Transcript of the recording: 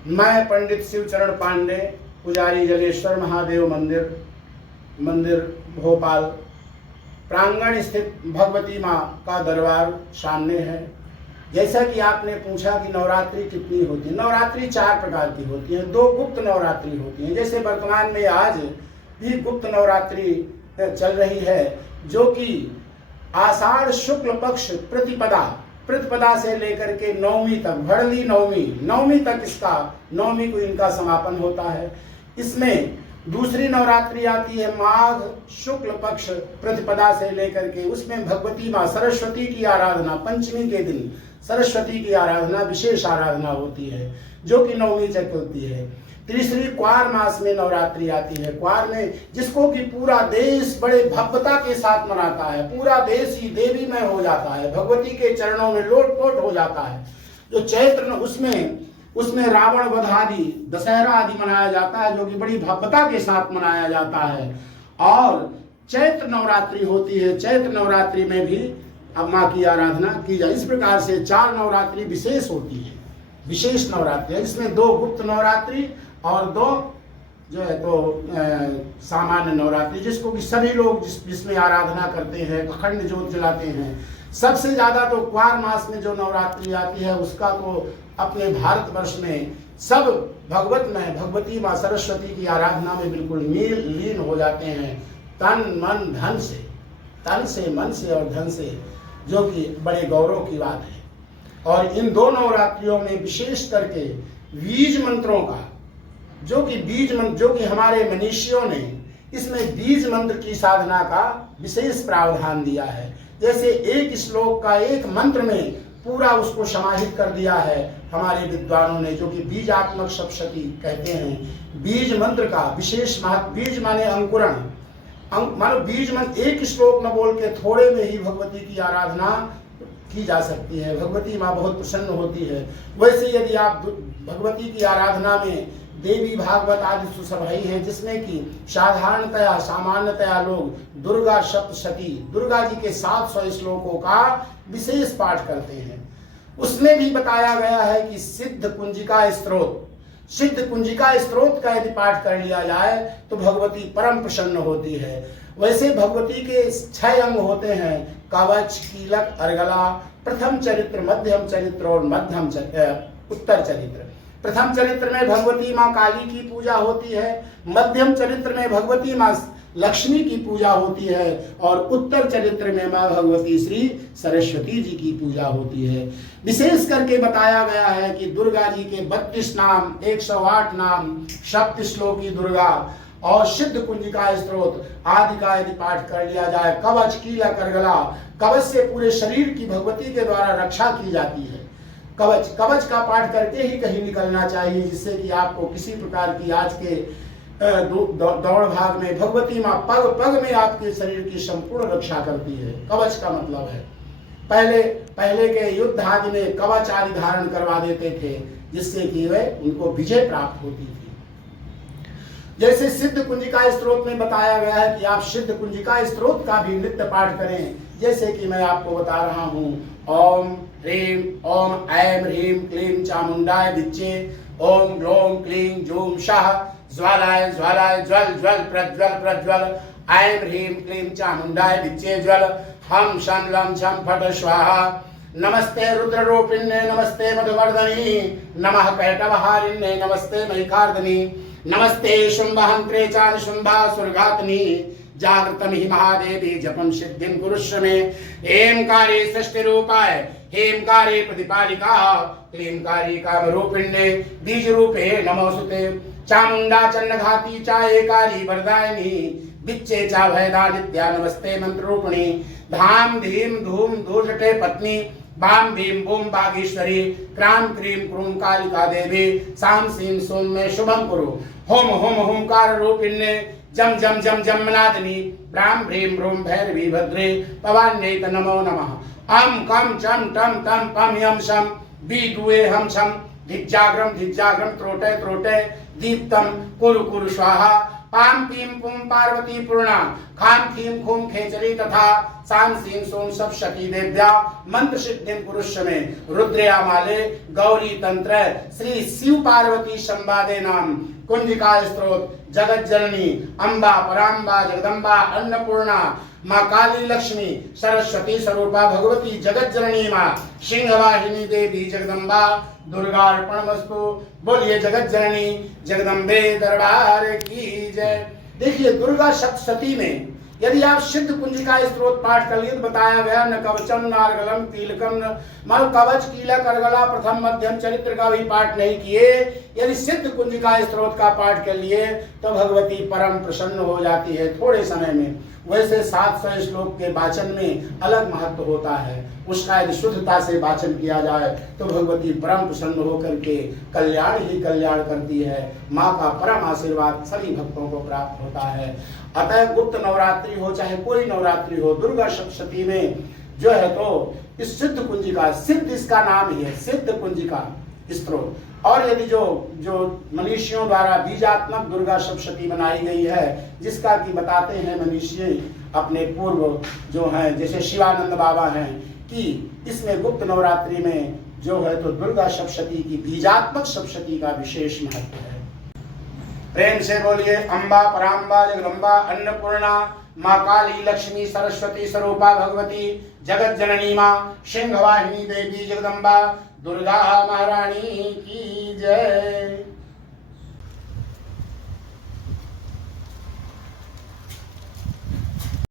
मैं पंडित शिवचरण पांडे, पुजारी जलेश्वर महादेव मंदिर भोपाल प्रांगण स्थित भगवती माँ का दरबार सामने है। जैसा कि आपने पूछा कि नवरात्रि कितनी होती है, नवरात्रि 4 प्रकार की होती है। 2 गुप्त नवरात्रि होती हैं, जैसे वर्तमान में आज भी गुप्त नवरात्रि चल रही है, जो कि आषाढ़ शुक्ल पक्ष प्रतिपदा से लेकर के नवमी तक, भरली नवमी तक इसका नवमी को इनका समापन होता है। इसमें दूसरी नवरात्रि आती है माघ शुक्ल पक्ष प्रतिपदा से लेकर के, उसमें भगवती माँ सरस्वती की आराधना, पंचमी के दिन सरस्वती की आराधना, विशेष आराधना होती है, जो कि नवमी तक होती है। तीसरी क्वार मास में नवरात्रि आती है। क्वार में जिसको कि पूरा देश बड़े भव्यता के साथ मनाता है, पूरा देश ही देवीमय हो जाता है, भगवती के चरणों में लोट-पोट हो जाता है। जो चैत्र उसमें रावण वध आदि, दशहरा आदि मनाया जाता है, जो कि बड़ी भव्यता के साथ मनाया जाता है। और चैत्र नवरात्रि होती है, चैत्र नवरात्रि में भी अब माँ की आराधना की जाए। इस प्रकार से 4 नवरात्रि विशेष होती है, विशेष नवरात्रि है। इसमें 2 गुप्त नवरात्रि और 2 जो है तो सामान्य नवरात्रि, जिसको कि सभी लोग जिसमें आराधना करते हैं, अखंड ज्योत जलाते हैं। सबसे ज्यादा तो क्वार मास में जो नवरात्रि आती है, उसका तो अपने भारतवर्ष में सब भगवती माँ सरस्वती की आराधना में बिल्कुल लीन हो जाते हैं, तन मन धन से, मन से और धन से, जो कि बड़े गौरव की बात है। और इन 2 नवरात्रियों में विशेष करके बीज मंत्रों का, जो कि हमारे मनीषियों ने इसमें बीज मंत्र की साधना का विशेष प्रावधान दिया है। जैसे एक श्लोक का एक मंत्र में पूरा उसको समाहित कर दिया है हमारे विद्वानों ने, जो कि बीजात्मक सप्तशती कहते हैं। बीज मंत्र का विशेष महत्व, बीज माने अंकुरण, मानो बीज मंत्र एक श्लोक न बोल के थोड़े में ही भगवती की आराधना की जा सकती है। भगवती माँ बहुत प्रसन्न होती है। वैसे यदि आप भगवती की आराधना में देवी भागवत आदि सुसभाई है, जिसमें कि सामान्यतया लोग दुर्गा सप्तशती, दुर्गा जी के 700 श्लोकों का विशेष पाठ करते हैं। उसमें भी बताया गया है कि सिद्ध कुंजिका स्त्रोत का यदि पाठ कर लिया जाए तो भगवती परम प्रसन्न होती है। वैसे भगवती के 6 अंग होते हैं, कवच, कीलक, अर्गला, प्रथम चरित्र, मध्यम चरित्र और उत्तर चरित्र। प्रथम चरित्र में भगवती माँ काली की पूजा होती है, मध्यम चरित्र में भगवती माँ लक्ष्मी की पूजा होती है, और उत्तर चरित्र में माँ भगवती श्री सरस्वती जी की पूजा होती है। विशेष करके बताया गया है कि दुर्गा जी के 32 नाम, 108 नाम, सप्त श्लोकी दुर्गा और सिद्ध कुंजिका स्त्रोत आदि का यदि पाठ कर लिया जाए, कवच, कीलक, अर्गला, कवच से पूरे शरीर की भगवती के द्वारा रक्षा की जाती है। कवच का पाठ करके ही कहीं निकलना चाहिए, जिससे कि आपको किसी प्रकार की आज के दौड़ भाग में भगवती माँ पग पग में आपके शरीर की संपूर्ण रक्षा करती है। कवच का मतलब है, पहले के युद्ध आदि में कवच आदि धारण करवा देते थे, जिससे कि वे उनको विजय प्राप्त होती थी। जैसे सिद्ध कुंजिका स्त्रोत में बताया गया है कि आप सिद्ध कुंजिका स्त्रोत का भी नित्य पाठ करें। जैसे कि मैं आपको बता रहा हूँ, ओम ऐं ह्रीं क्लीं चामुंडाय विच्चे, ओम ग्लौं क्लीं जूं शाह ज्वालाय ज्वल प्रज्वल, ऐं ह्रीं क्लीं चामुंडाय विच्चे ज्वल, हम शं लं छं फट स्वाहा। नमस्ते रुद्ररूपिण्ये नमस्ते मधुवर्धनी, नमः कैटवहारिण्ये नमस्ते महिषार्दिनी, नमस्ते शुंभहंत्रे च शुंभासुरघातिनी, जागृतं हि महादेवी जपं सिद्धिं कुरुष्व मे। ऐंकारे षष्टिरूपाय हेमकारे प्रतिपालिका, क्लींकारी कामरूपिण्ये बीजरूपे नमोस्तुते, चामुंडा चन्नघाती च एकारी वरदायिनी, विच्चे च भयदा नित्या नमस्ते मंत्ररूपिणी, धाम धीम धूम धूर्जटे पत्नी, बाम भीम बूम बागेश्वरी, क्राम क्रीम क्रूम कालिका देवी, साम सीम सोम में शुभम कुरु, होम होमकार रूपिण्ये जम जम जम जमनादिनी, ब्राह्म भ्रीम ब्रूम भैरवी भद्रे पवान्येत नमो नमः। अम कम चम टम तम पम यम शम बी दुए हम छम, धिज्जाग्रम त्रोटे दीप्तम कुरु कुरु स्वाहा, पाम पीम पुम पार्वती पूर्णा खाम खीम खूम खेचरी तथा साम सीम सोम सब शकी देव्या मंत्र सिद्धिम पुरुष में रुद्रया माले गौरी तंत्र श्री शिव पार्वती संवादे नाम कुंजिका स्त्रोत जगत जननी अम्बा पराम्बा जगदम्बा अन्नपूर्णा माँ काली लक्ष्मी सरस्वती स्वरूपा भगवती जगत जननी माँ सिंहवाहिनी देवी जगदम्बा दुर्गार्पणमस्तु। बोलिए जगत जननी जगदम्बे दरबार की जय। देखिए दुर्गा सप्तशती में यदि आप सिद्ध कुंजिका स्त्रोत पाठ कर लिए तो बताया गया न कवचम न अर्गलम कीलकम न मल कवच कीलक अर्गला प्रथम मध्यम चरित्र का भी पाठ नहीं किए, यदि सिद्ध कुंजिका स्त्रोत का पाठ कर लिए तो भगवती परम प्रसन्न हो जाती है थोड़े समय में। वैसे 700 श्लोक के वाचन में अलग महत्व होता है, उसका यदि शुद्धता से वाचन किया जाए तो भगवती परम प्रसन्न होकर के कल्याण ही कल्याण करती है। माँ का परम आशीर्वाद सभी भक्तों को प्राप्त होता है। अतः गुप्त नवरात्रि हो चाहे कोई नवरात्रि हो, दुर्गा सप्तशती में जो है तो इस सिद्ध कुंजिका, सिद्ध इसका नाम ही है, सिद्ध कुंजिका स्त्रोत। और यदि जो मनीषियों द्वारा बीजात्मक दुर्गा सप्तशती बनाई गई है, जिसका कि बताते हैं मनीषी अपने पूर्व जो हैं जैसे शिवानंद बाबा हैं कि इसमें गुप्त नवरात्रि में जो है तो दुर्गा सप्तशती की बीजात्मक सप्तशती का विशेष महत्व है। प्रेम से बोलिए अम्बा पराम्बा जगदम्बा अन्नपूर्णा माँ काली लक्ष्मी सरस्वती स्वरूपा भगवती जगत जननी माँ सिंहवाहिनी देवी जगदम्बा दुर्गा महारानी की जय।